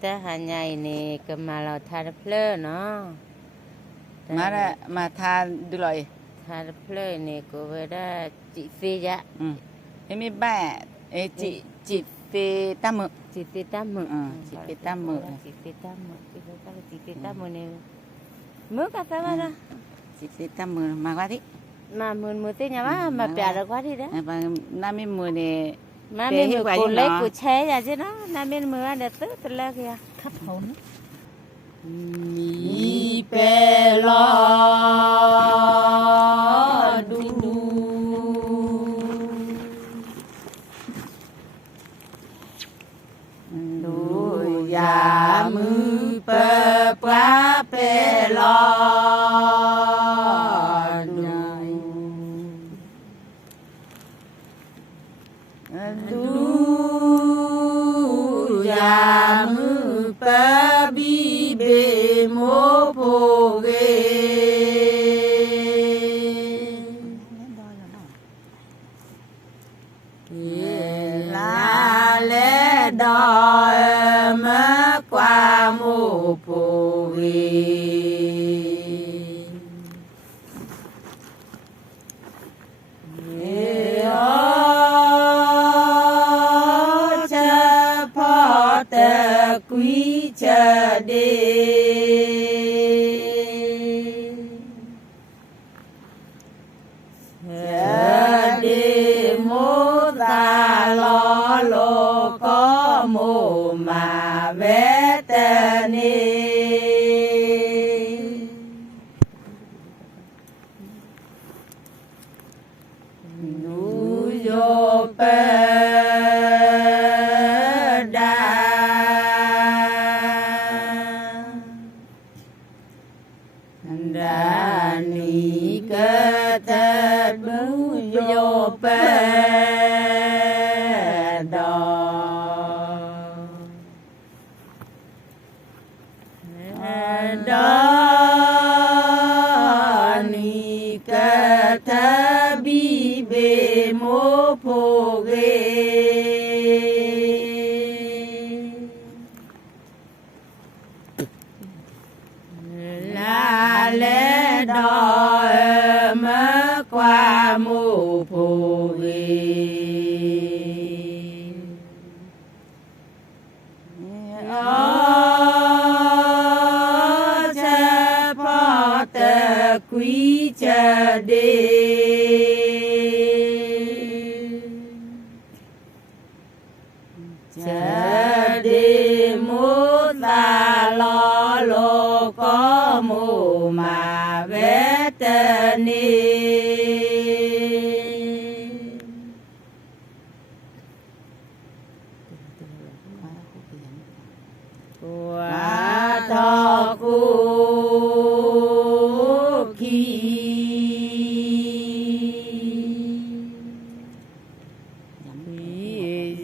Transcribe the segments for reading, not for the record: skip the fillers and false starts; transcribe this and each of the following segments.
แต่หาใหญ่นี่ก็มาเราทาเพลอเนาะ มาทานดูเลย ทาเพลอนี่ก็เวลาจิฟิยะ เอ็มบ้าจิเฟตั้ม จิฟิตามึ จิเฟตั้ม จิฟิตามึจิฟิตามึนี่มือก็ซะว่านะ จิเฟตั้มมากว่าที่ มามือติญามาเปียรกว่าที่เด้ น้ำมีมือเนี่ย มามีมือกูเล็กกูแช่ยาจิเนาะน้ามีมืออันเด้อตึเล็กยาคับเฮานะ มีเปลอดูดูยามือเปปลาเปลอดูยามือเปบีเบโมโพเกลาเลดอยมะกว่าโมโพเกจะเดโมตาลอโลก็โมมาเวตเนนูโยเปดานีกตะบุโยเปดอดานีกตะบิเบโมโพเกเลดอยมะกว่าโมโพเกจะพอตะกุยจะเดจะเดโมตาลอโลก็โมมาเวตเนว่าทอกูขี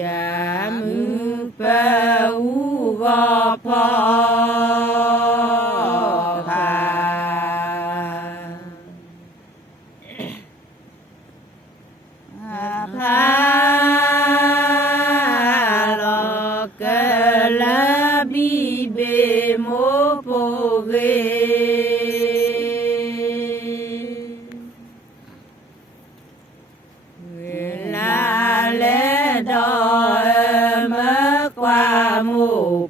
ยามือเปล่าก็พอพาลอกลาบิเบโมโพเกเวลาเลดอยมะกว่าโม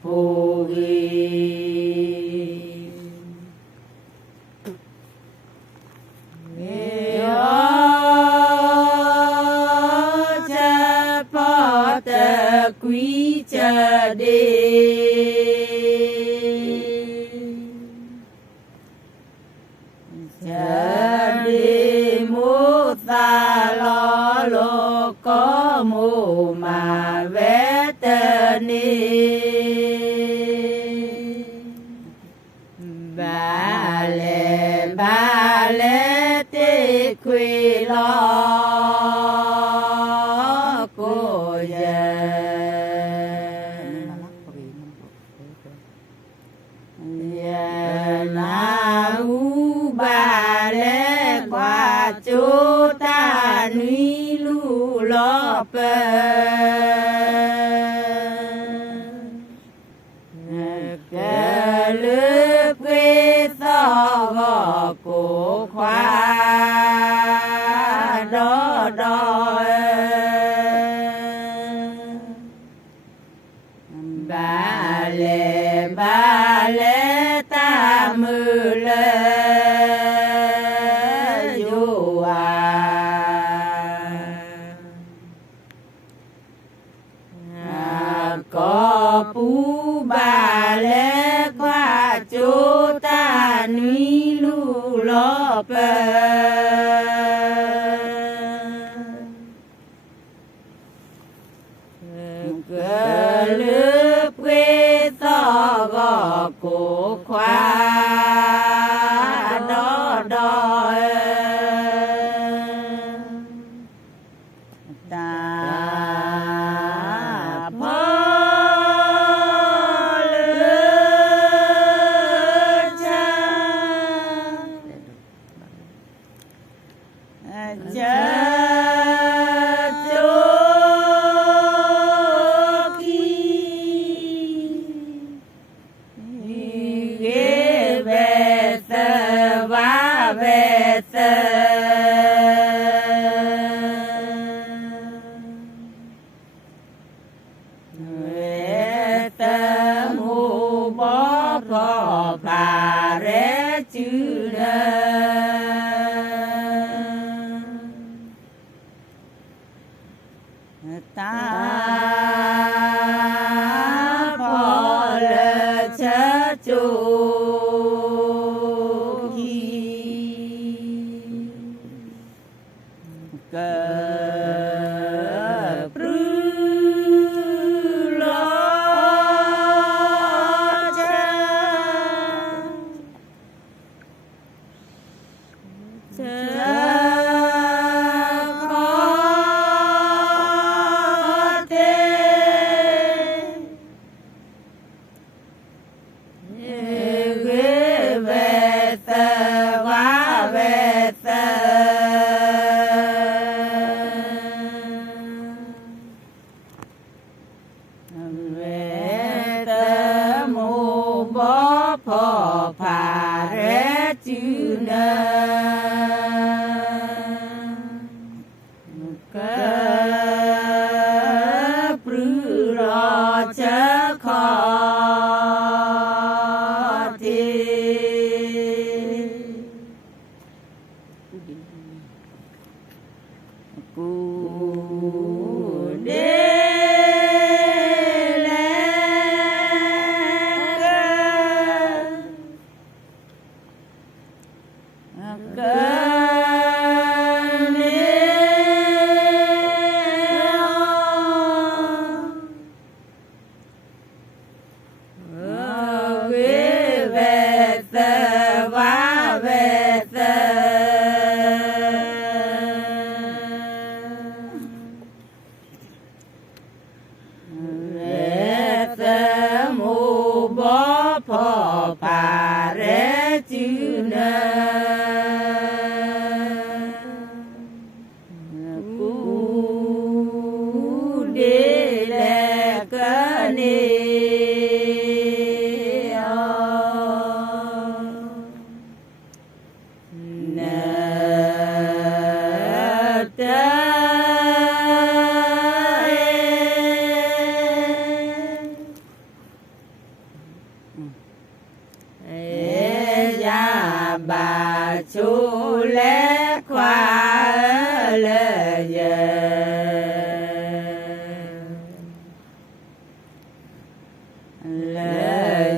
โพเกกุยจะเดจะเดโมตาลอโลก็โมมาเวตเนบาเลเตควิลอโกยนาอูบาเลกว่าจูตานุยลูลอเป cái lướt quê so gò cổ khoa đó đòi ba lệ ta mưa lệ dù có pu ba lệ qua chỗ ta nuôi lu lo bờ cờ lướt quê to gò cổ khoa đó đòi ta phó lứa cha ta phò lệ chớ chu cờ prư lo cha phò phà ré chữ nơ cơ prư lo chớ khó thì cu đê phò phà ré chữ nơ cu đê lệ cơ nê bà chú lẽ khoa lệ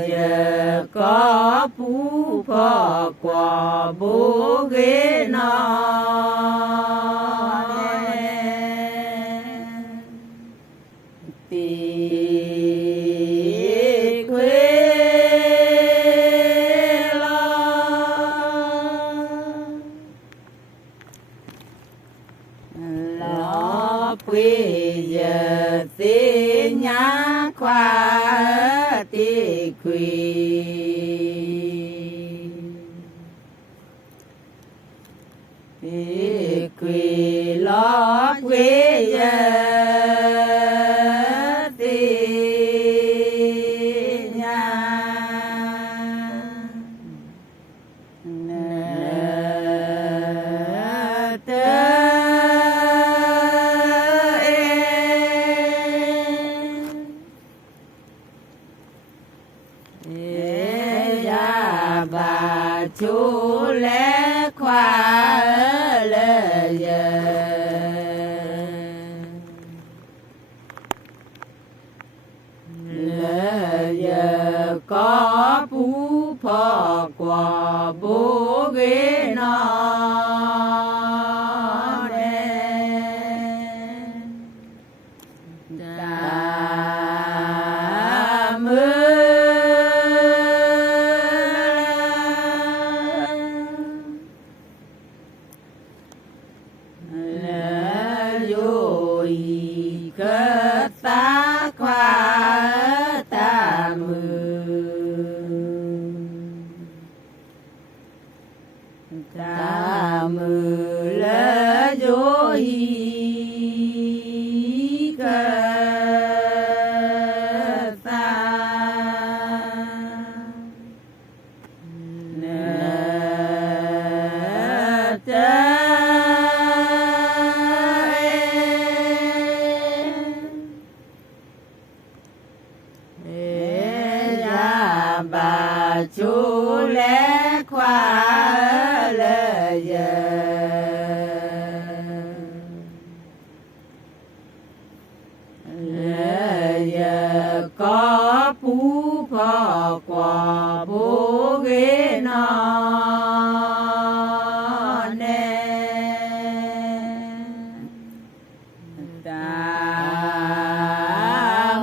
giờ có phú phò quả bố ghế nó quê giờ tê nhá khoa tê quê tê quê lo quê giờ tê nhá ยาบาชูและควาเลยเลยก็ผู้พอกว่าบุกนอเดดามือมือละโยฮีกะตานะจาอยาบาชูและควาก็ผู้พอกว่าบุกนอเนตา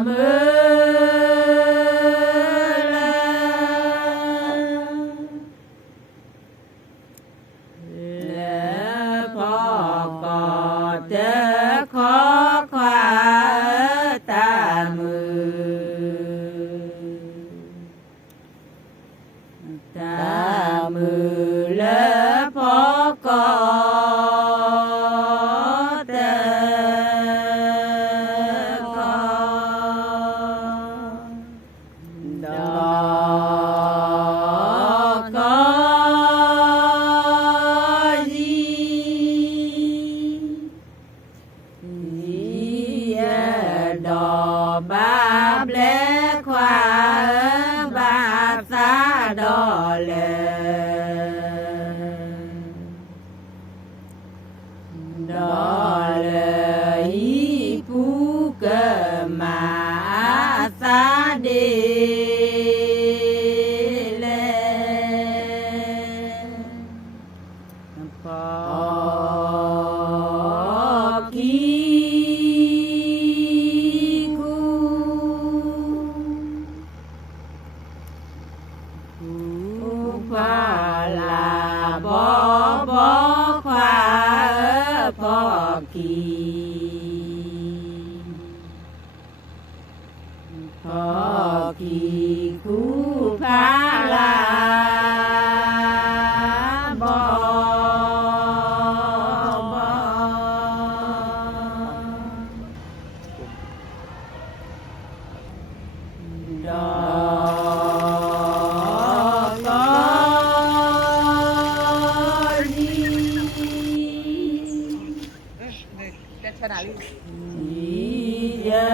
มือละพอกอเจอขอควาตามือตามือละพอกอเตกอดอกอดอบาบและควาบาสาดอเลดอเลยผู้เกิดมาสาเดเลพอกีพาลาบอบอควาพอกีพอกีคูพาลาบอบอดอยา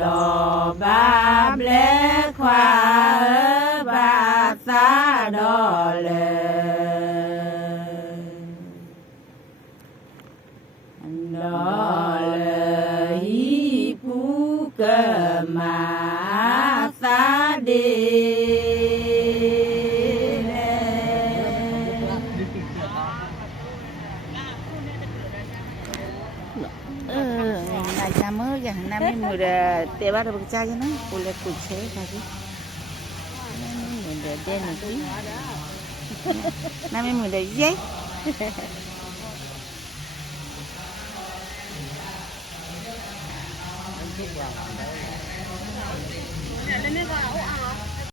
ดอบาบและควาบาสาดอเลดอเลยผู้เกิดมาสาเดNam mình mùi tê bát được cha cho nó, cô lấy cùi chế ra chứ, mình để đen một tí, Nam mình mùi để giấy, Lên đây vào